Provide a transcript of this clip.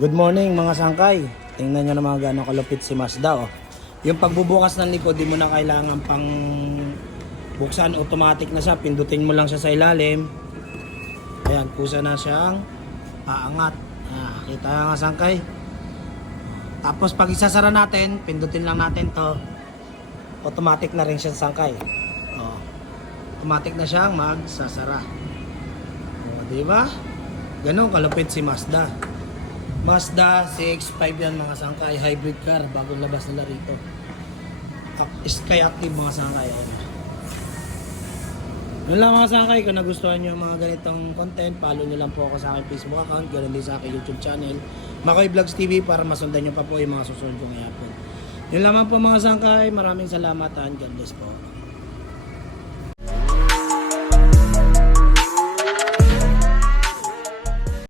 Good morning mga sangkay. Tingnan nyo naman gano'ng kalupit si Mazda. Oh. Yung pagbubukas ng likod, di mo na kailangan pang buksan. Automatic na siya. Pindutin mo lang siya sa ilalim. Ayan, kusa na siyang aangat. Kita nga sangkay. Tapos pag isasara natin, pindutin lang natin to. Automatic na rin siya sangkay. Oh. Automatic na siyang magsasara. Oh, di ba? Ganun kalupit si Mazda. Mazda CX-5 yan mga sangkay, hybrid car, bagong labas nila rito. Sky Active mga sangkay. Yun lang mga sangkay, kung nagustuhan nyo mga ganitong content, follow nyo lang po ako sa aking Facebook account, ganoon din sa aking YouTube channel, Makoy Vlogs TV, para masundan nyo pa po yung mga susunod kong i-upload. Yun lamang po mga sangkay, maraming salamat and God bless po.